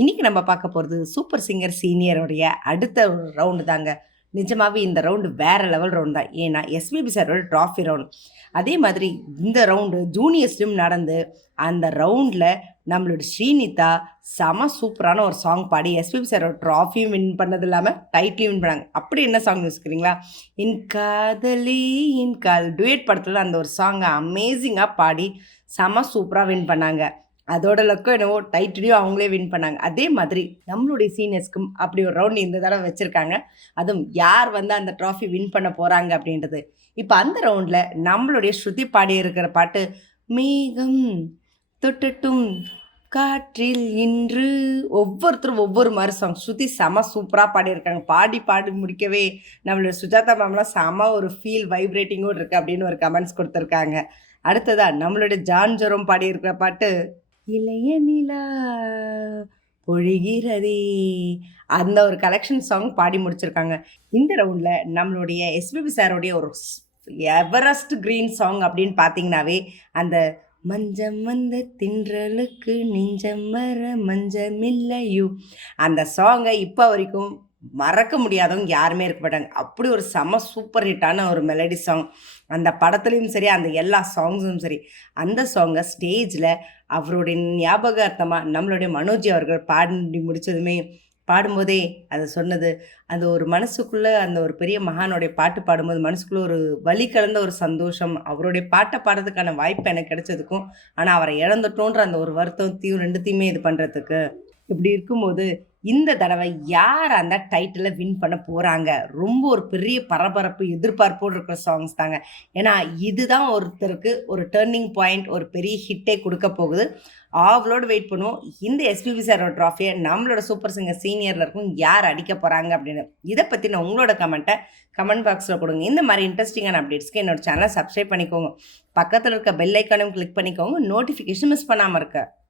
இன்னைக்கு நம்ம பார்க்க போறது சூப்பர் சிங்கர் சீனியருடைய அடுத்த ஒரு ரவுண்டு தாங்க. நிஜமாவே இந்த ரவுண்டு வேற லெவல் ரவுண்ட் தான். ஏன்னா, எஸ்பிபி சாரோட ட்ராஃபி ரவுண்ட். அதே மாதிரி இந்த ரவுண்டு ஜூனியர்ஸ்லயும் நடந்து, அந்த ரவுண்ட்ல நம்மளோட ஸ்ரீனிதா செம சூப்பரான ஒரு சாங் பாடி எஸ்பிபி சாரோட ட்ராஃபியும் வின் பண்ணது இல்லாம, டைட்டிலும் வின் பண்ணாங்க. அப்படி என்ன சாங் யோசிக்கிறீங்களா? என் காதலி என் டூயட் படத்துல அந்த ஒரு சாங்க அமேசிங்கா பாடி செம சூப்பரா வின் பண்ணாங்க. அதோட லக்கும் என்னவோ டைட்டிலையும் அவங்களே வின் பண்ணாங்க. அதே மாதிரி நம்மளுடைய சீனியர்ஸ்க்கும் அப்படி ஒரு ரவுண்ட் இந்த தடவை வச்சுருக்காங்க. அதுவும் யார் வந்து அந்த ட்ராஃபி வின் பண்ண போகிறாங்க அப்படின்றது. இப்போ அந்த ரவுண்டில் நம்மளுடைய ஸ்ருதி பாடி இருக்கிற பாட்டு மேகம் தொட்டட்டும் காற்றில் இன்று, ஒவ்வொருத்தரும் ஒவ்வொரு மாதிரி சாங். ஸ்ருதி செம சூப்பராக பாடியிருக்காங்க. பாடி முடிக்கவே நம்மளோட சுஜாதா மேம்லாம் செம ஒரு ஃபீல் வைப்ரேட்டிங்கோடு இருக்குது அப்படின்னு ஒரு கமெண்ட்ஸ் கொடுத்துருக்காங்க. அடுத்ததாக நம்மளோட ஜான் ஜெரோம் பாடியிருக்கிற பாட்டு இளைய நிலா பொழிகிறதே, அந்த ஒரு கலெக்ஷன் சாங் பாடி முடிச்சிருக்காங்க. இந்த ரவுண்டில் நம்மளுடைய எஸ்பிபி சாரோடைய ஒரு எவரெஸ்ட் கிரீன் சாங் அப்படின்னு பார்த்தீங்கன்னாவே அந்த மஞ்சம் வந்த தின்றலுக்கு நெஞ்சம் வர மஞ்சமில்லையோ, அந்த சாங்கை இப்போ வரைக்கும் மறக்க முடியாதவங்க யாருமே இருக்க மாட்டாங்க. அப்படி ஒரு செம சூப்பர் ஹிட்டான ஒரு மெலடி சாங். அந்த படத்துலையும் சரி, அந்த எல்லா சாங்ஸும் சரி, அந்த சாங்கை ஸ்டேஜில் அவருடைய ஞாபகார்த்தமாக நம்மளுடைய மனோஜி அவர்கள் பாடி முடித்ததுமே, பாடும்போதே அது சொன்னது, அந்த ஒரு மனசுக்குள்ளே அந்த ஒரு பெரிய மகானுடைய பாட்டு பாடும்போது மனசுக்குள்ளே ஒரு வலி கலந்த ஒரு சந்தோஷம். அவருடைய பாட்டை பாடுறதுக்கான வாய்ப்பு எனக்கு கிடைச்சதுக்கும், ஆனால் அவரை இழந்துட்டோன்ற அந்த ஒரு வருத்தத்தையும் ரெண்டுத்தையுமே இது பண்ணுறதுக்கு. இப்படி இருக்கும்போது இந்த தடவை யார் அந்த டைட்டிலை வின் பண்ண போகிறாங்க? ரொம்ப ஒரு பெரிய பரபரப்பு எதிர்பார்ப்போடு இருக்கிற சாங்ஸ் தாங்க. ஏன்னா இதுதான் ஒருத்தருக்கு ஒரு டேர்னிங் பாயிண்ட், ஒரு பெரிய ஹிட்டே கொடுக்க போகுது. ஆவலோடு வெயிட் பண்ணுவோம். இந்த எஸ்பிபி சாரோட ட்ராஃபியை நம்மளோட சூப்பர் சிங்கர் சீனியரில் இருக்கும் யார் அடிக்க போகிறாங்க அப்படின்னு. இதை பற்றின உங்களோட கமெண்ட்டை கமெண்ட் பாக்ஸில் கொடுங்க. இந்த மாதிரி இன்ட்ரெஸ்டிங்கான அப்டேட்ஸ்க்கு என்னோட சேனலை சப்ஸ்கிரைப் பண்ணிக்கோங்க. பக்கத்தில் இருக்க பெல் ஐக்கானையும் கிளிக் பண்ணிக்கோங்க, நோட்டிஃபிகேஷன் மிஸ் பண்ணாமல் இருக்க.